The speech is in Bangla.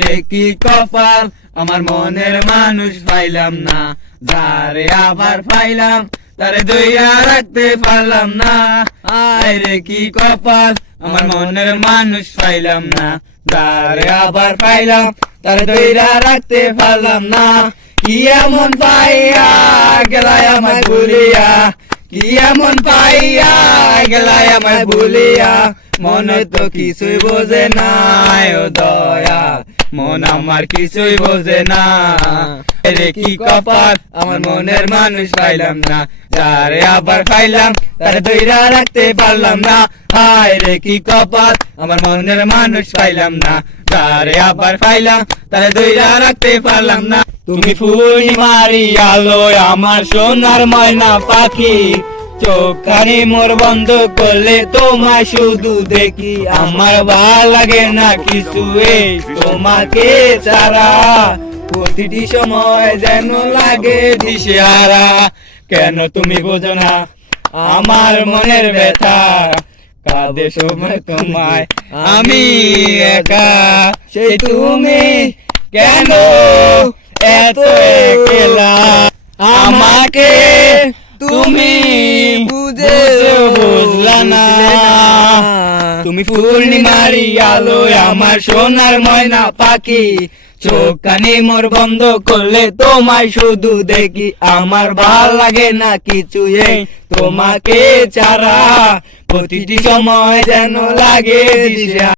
রে কি কপাল, আমার মনের মানুষ পাইলাম না, যারে আবার পাইলাম তারে দইরা রাখতে পারলাম না। আয় রে কি কপাল, আমার মনের মানুষ পাইলাম না, যারে আবার পাইলাম তারে দইরা রাখতে পারলাম না। কি এমন পাইয়া গেলাই আমায় ভুলিয়া, কি এমন পাইয়া গেলাই আমায় ভুলিয়া, মনে তো কিছুই বোঝে না ও দয়া, মন আমার কিছুই বোঝে না। রে কি কপাল, আমার মনের মানুষ পাইলাম না, যারে আবার পাইলাম তারে দইরা রাখতে পারলাম না। হায় রে কি কপাল, আমার মনের মানুষ পাইলাম না, যারে আবার পাইলাম তারে দইরা রাখতে পারলাম না। তুমি ফুল মারি আলো আমার সোনার ময়না পাখি, চোখখানি মোর বন্ধ করলে তোমায় শুধু দেখি, আমার ভাল লাগে না কিছু এই তোমাকে ছাড়া, প্রতিটি সময় যেন লাগে দিশেহারা। কেন তুমি বোঝো না আমার মনের ব্যথা, কাঁদে সময় তোমায় আমি একা, সেই তুমি কেন এত একলা, আমাকে তুমি বুঝলা না। তুমি পূর্ণিমারি আলো আমার সোনার ময়না পাখি, চোখখানি মোর বন্ধ করলে তোমায় শুধু দেখি, আমার ভাল লাগে না কিছু এই তোমাকে ছাড়া, প্রতিটি সময় যেন লাগে দিশা।